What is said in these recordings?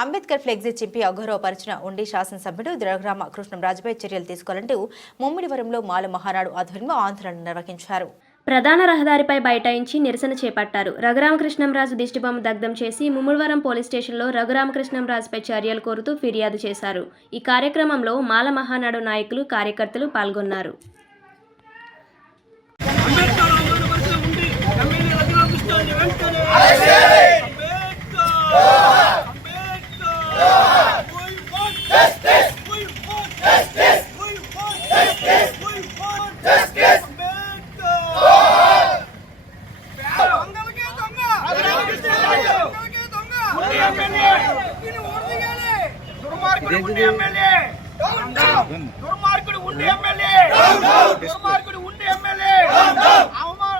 Ambedkar flexi చింపి అగౌరవపరిచిన ఉండి శాసనసభ్యుడు రఘురామ కృష్ణంరాజుపై చర్యలు తీసుకోవాలంటూ ముమ్మిడివరంలో మాల మహానాడు ఆధ్వర్యంలో ఆందోళన నిర్వహించారు. ప్రధాన రహదారిపై బైఠాయించి నిరసన చేపట్టారు. రఘురామకృష్ణంరాజు దిష్టిబొమ్మ దగ్ధం చేసి ముమ్మిడివరం పోలీస్ స్టేషన్లో రఘురామకృష్ణంరాజుపై చర్యలు కోరుతూ ఫిర్యాదు చేశారు. ఈ కార్యక్రమంలో మాల మహానాడు నాయకులు, కార్యకర్తలు పాల్గొన్నారు. దుర్మార్గుడు ఉండి ఎమ్మెల్యే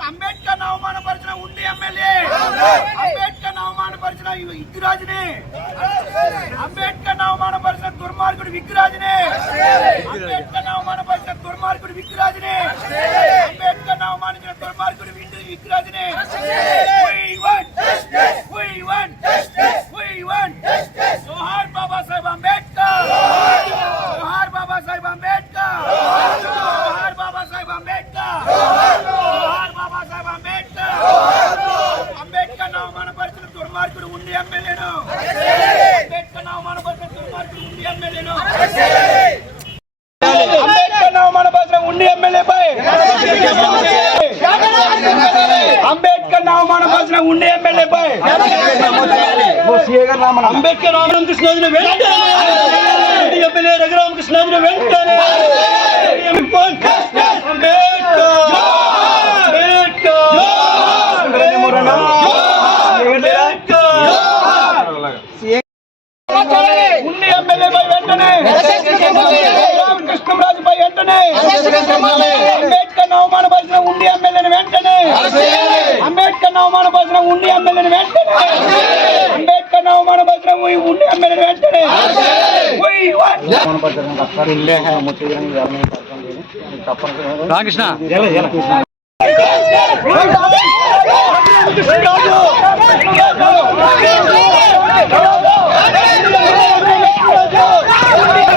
అంబేద్కర్ అవమానపరిచిన ఉండి ఎమ్మెల్యే అంబేద్కర్ అవమానపరిచిన విగ్గురాజుని అంబేద్కర్ అవమానపరిచిన దుర్మార్గుడు విగ్గురాజుని అంబేద్కర్ అవమానపరిచిన దుర్మార్గుడు విగ్గురాజుని అంబేద్కర్ అవమానించిన దుర్మార్గుడు విగ్గురాజుని జోహార్ బాబాసాహెబ్ అంబేద్కర్, జోహార్ బాబాసాహెబ్ అంబేద్కర్, జోహార్ బాబాసాహెబ్ అంబేద్కర్, జోహార్ బాబాసాహెబ్ అంబేద్కర్. అంబేద్కర్ అవమానపరిచిన దుర్మార్గుడు ఉండి ఎమ్మెల్యేను, అంబేద్కర్ అవమానపరిచిన దుర్మార్గుడు ఉండి ఎమ్మెల్యేను, అంబేద్కర్ అవమానపరిచిన ఉండి ఎమ్మెల్యేపై అంబేద్కర్ అవమానపరిచిన ఉండి ఎమ్మెల్యేపై అంబేద్కర్ రామకృష్ణరాజును వెంటనే ఎమ్మెల్యే రఘురామకృష్ణరాజును వెంటనే ఉండి ఎమ్మెల్యేపై వెంటనే రఘురామకృష్ణరాజుపై వెంటనే అంబేద్కర్ అవమానపరిచిన ఉండి ఎమ్మెల్యేని వెంటనే అంబేద్కర్ అవమానపరిచిన ఉండి ఎమ్మెల్యేని వెంటనే అంబేద్కర్ అవమానపరిచిన ఉండి ఎమ్మెల్యేని వెంటనే రామకృష్ణ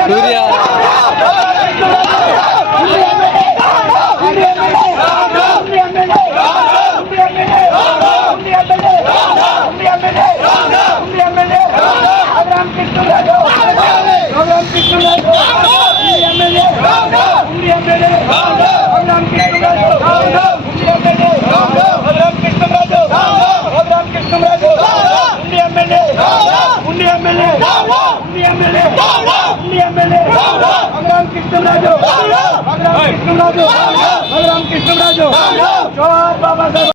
సూర్య రఘురామకృష్ణరాజు, జోహార్ బాబాసాహెబ్.